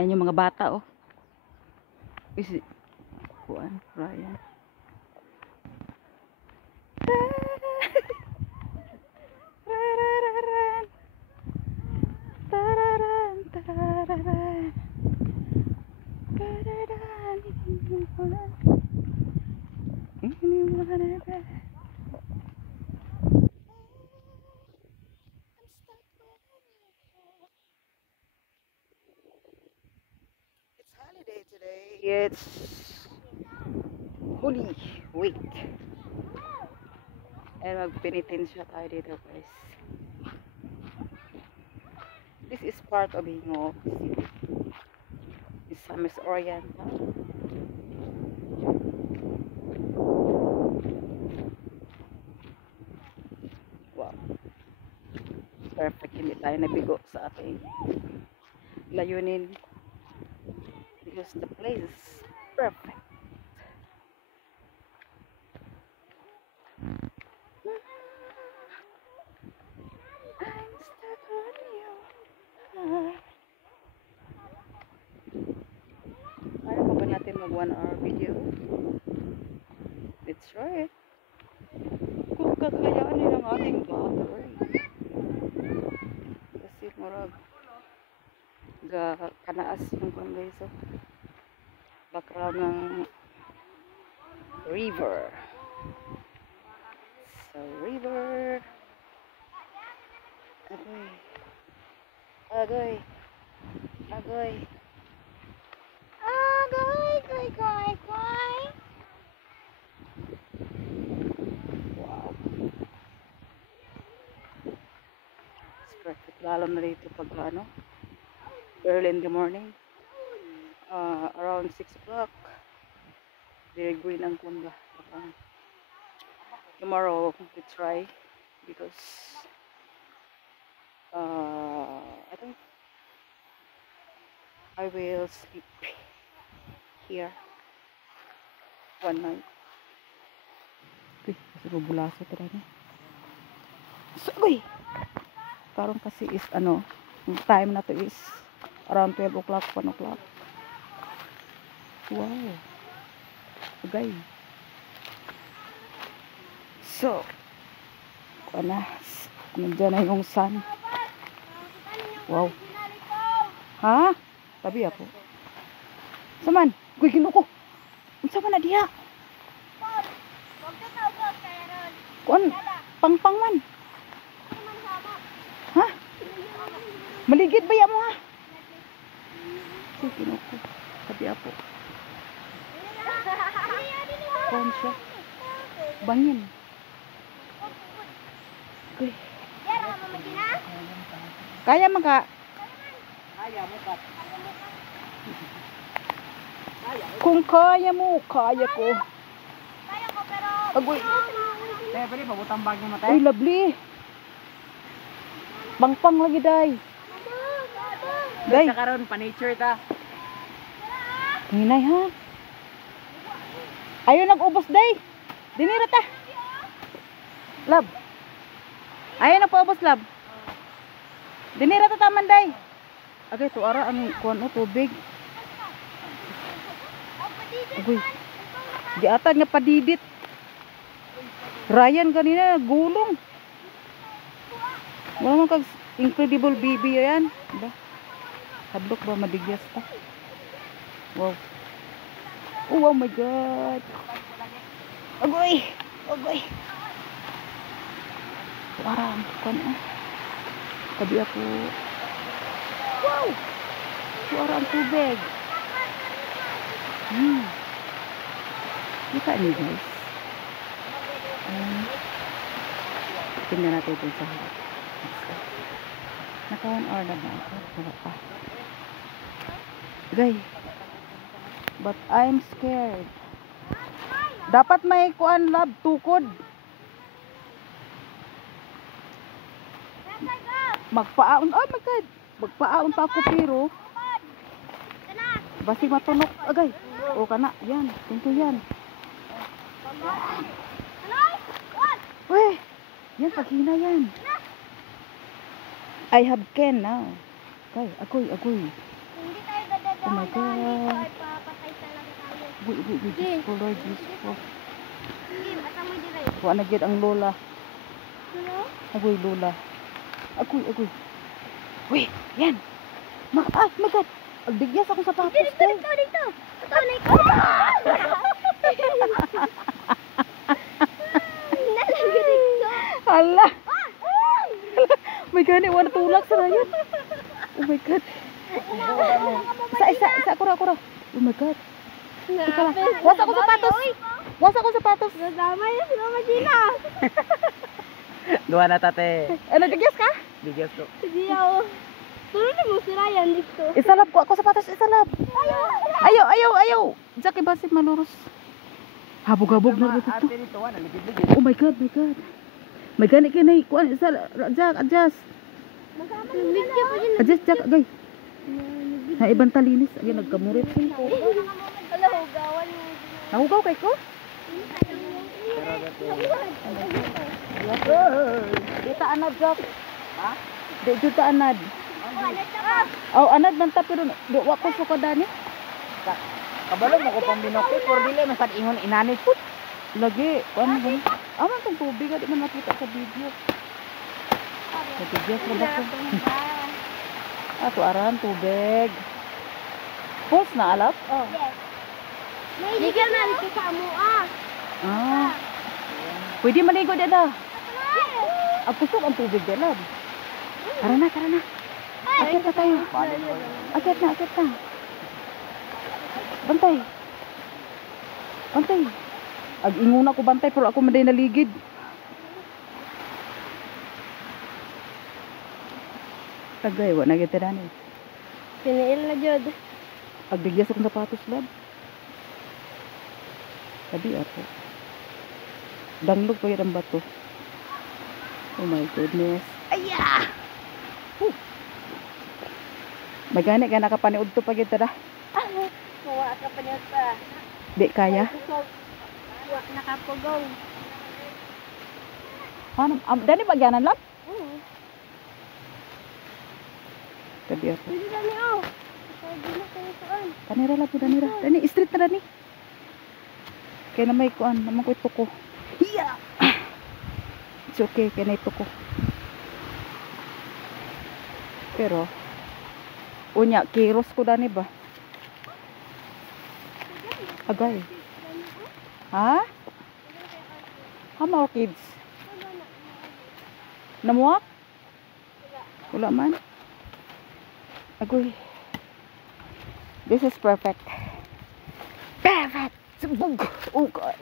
Ayan yung mga bata, oh. Kuan, Ryan. It's holiday today. It's Holy Week. And magpenitensya tayo dito, guys. This is part of Hingo City. Misamis Oriental. Wow. Perfect. Hindi tayo nabigo sa ating layunin. Because the place is perfect. I'm stuck on you. Kaya mo ba natin mag 1 hour video? Let's try it. Kung kakayaan nila ang ating battery. Kasi marag kanaas yung kung guys, oh. Background ng river. So river. Agoy. Agoy. Agoy. Agoy, goy, goy, goy. Wow. It's perfect. Lalo na dito pag ano, early in the morning. Around 6 o'clock. Very green ang kumba. Tomorrow we try because I think I will sleep here one night. Okay, kasi bubulaso talaga. So, uy! Karon kasi is ano, yung time na to is around 12 o'clock, 1 o'clock. Wow. Okay. So, nandiyan na yung sun. Wow. Ha? Tabi ako. Saman? Kuy, ginuko. Unsa man na diha? Kuan, pang man. Ha? Maligid ba ya mo ha? Kuy, ginuko. Tabi ako. Kuan siya. Bangin. Kuy. Kaya maka. Kaya mo ka. Kung kaya mo, kaya ko. Kaya ko pero... Agoy. Tay, pwede pa butang bag mo, tay? Uy, lovely. Pangpang lagi, day. Day. Sa karon pa nature ta. Hinay, ha? Ayaw nag-ubos, day. Dinira ta. Love. Ayaw nagpaubos, love. Dinira ta taman, day. Agay, tuara ang kuwan o tubig. Agoy. Di ata nga padidit. Ryan kanina gulong. Wala man kag incredible baby yan. Ba? Hadlok ba madigyas ta? Wow. Oh my god. Agoy. Agoy. Tuara ang kuwan o. Tabi ako. Wow. Tuara ang tubig. Kita niyo guys. Tingnan natin ito sa harap. Naka 1 hour na ba ako? Wala pa. Guys. But I'm scared. Dapat may kuan lab tukod. Magpaaon. Oh my god. Magpaaon pa ako pero basig matunok agay. O kana, yan. Tinto yan. Weh, yan paghina yan. I have can now. Okay, agoy. Hindi tayo dadaan Oh my God. Ay, papatay talaga tayo. Uy, Diyos ko, Lord, Diyos ko. Game, asa mo dire? Wa na gyud ang lola. Ano? Agoy, lola. Agoy. Uy, yan. My God. Agbigyas akong sapatos. Dito. Tunay ko. Nalagay Hala. May gani, wala tulak sa rayon. Oh my God. Isa, kura. Oh my God. Teka lang. Wasa ko sapatos. Kasama yun si Mama Gina. Dua na tate. Ano, digyas ka? Bigas ko. Sige ako. Tulad mo si Ryan dito. Isalab ko ako sapatos, isalab. Ayaw. Diyan kay basit malurus. Habog-habog na dito. Ate dito, wala. Ligid-ligid. Oh my God. May gani kinay. Kuan, adjust. Video pa din. Adjust, gay. Na ibang talinis. Ay, nagkamurit. Hello, gawan mo. Nahugaw kay ko? Dita anad, Jack. Ha? Di juta anad. Oh, anad man ta pero di wa ko sa kadani. Kabalo mo ko pang binokit. Por dili, masad ingon inanit po. Lagi, kuan mo. Aman tong tubig di man makita sa video. Sa video sa bako. Ato aran tubig. Pulse na alap? Oh. Yes. May ligal na rin sa amo Ah. Pwede maligo dada. Ang kusog ang tubig dada. Tara na. Akit na tayo. Akit na. Bantay. Ag-ingon ako bantay pero ako maday naligid. Tagay, wa na kita dani. Piniil na jud. Agbigyas akong sapatos lab. Sabi ako. Danglog pa yun ang bato. Oh my goodness. Aya! Magani ka nakapaniud to pag ito na. Mawa ka pa niya pa. Di kaya. Wa nakapugong. Ano? Dani pagyanan lang? Sabi ako. Pwede na niyo. Pwede na kayo saan. Tanira lang po, Danira. Dani, street na Dani. Kaya na may kuan, naman ko ito ko. Yeah! It's okay, kaya na ito ko. Pero, unya, kiros ko Dani ba? Agay. Ha? Hamaw kids. Namuak? Wala man? Agoy. This is perfect. Perfect! Sabog! Okay.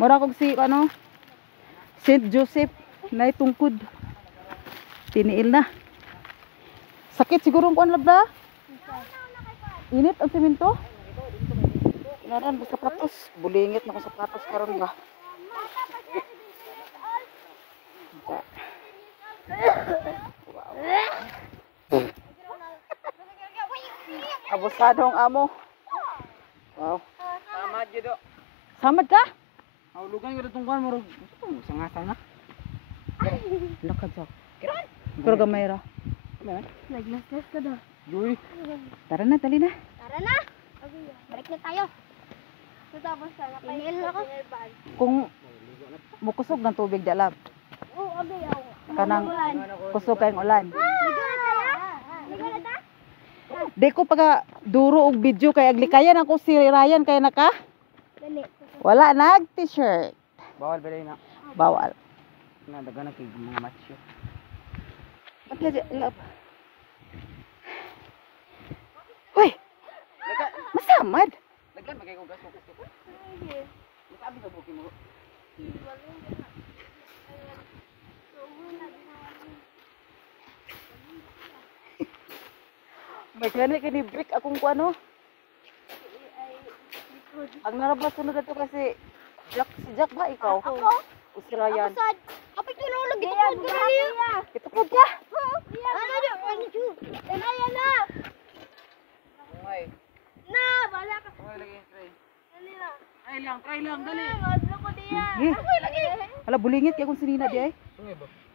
Mura kong si, St. Joseph na itungkod. Tiniil na. Sakit siguro ang kuan labda. Init ang simento. Inaran, sa sapatos. Bulingit na kong sapatos karon ba. Abusado ang amo. Wow. Samad dito. Samad ka? Haulugan ko itong kuhan mo. Sangasang na. Lakad sa. Pero gamay ra. Naglaslas ka daw. Duy. Tara na, dali na. Tara na. Balik na tayo. Tapos sana piniil ako. Kung mukusog ng tubig dalab. Oo, agay ako. Kanang kusog kayong ulan. Ligo na tayo. Ligo na ta? Di ko pag duro og video kay aglikayan ako si Ryan kay naka. Dali. Wala nag t-shirt. Bawal ba na? Bawal. Nadaga na kay mga macho. Hoy, masamad. Lagyan magay ko gaso. Sabi sa buki mo. May gani kini break akong kuano. Ang narabas sunod ato kasi si Jack ba ikaw? Ako? O si Ryan? Sad. Kapit ko na ulag. Itupod ko na niya. Itupod ka. Ano niya? Ano niya? Ayan na. Ay. Na, bala ka. Okay, lagi try. Dali na. Try lang, dali. Madlo ko diya. Eh. Ako lagi. Hala bulingit kay akong sinina di ay.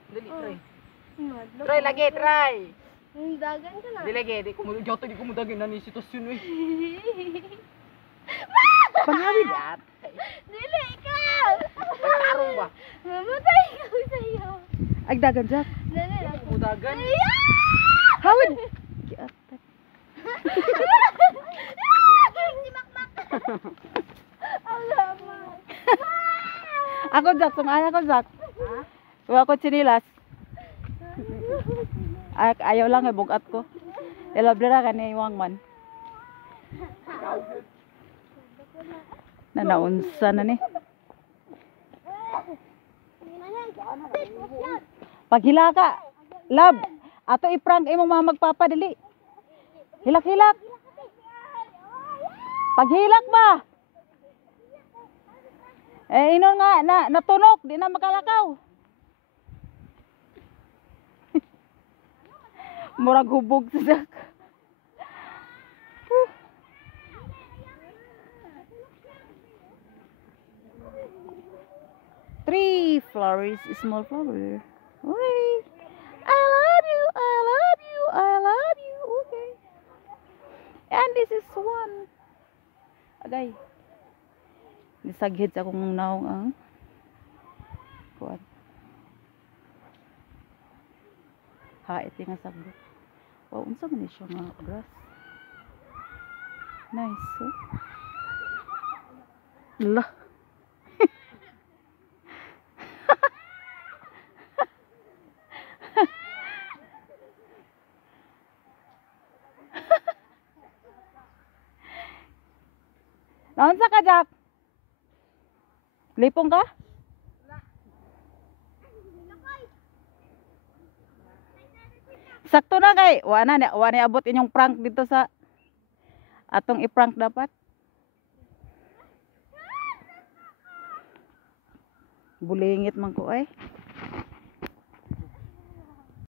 Dali, try. Madlo. Try lagi, try. Yung dagan ka na. Dili lagi, di ko mo joto di ko mo dagin na ni sitwasyon eh. Pangawid. Yat. Dili, ikaw! Tarong ba? Mamatay ka sa'yo. Agdagan Jack. Dali lang. Mo dagan. Hawid. Kiatat. Si Makmak. Alamak. Ako Jack, sumaya ko Jack. Wala ko chinilas. Ayaw lang eh, bugat ko. Elablera ka ni Wangman. Naunsa na ni. Paghila ka. Lab, ato i-prank imong mga magpapadili. Hilak-hilak. Paghilak ba? Eh, inon nga, natunok, di na makalakaw. Murag hubog sa Jack. Three flowers, small flower. Wait. I love you, I love you, I love you. Okay. And this is one. Agay. Nisaghid sa akong naong ang kuwan. Hait nga sagbot. Wow, unsa man ni siya nga grass. Nice. Oh. Lah. Naunsa ka, Jack? Lipong ka? Sakto na kay, wala na abot inyong prank dito sa atong i-prank dapat. Bulingit man ko ay.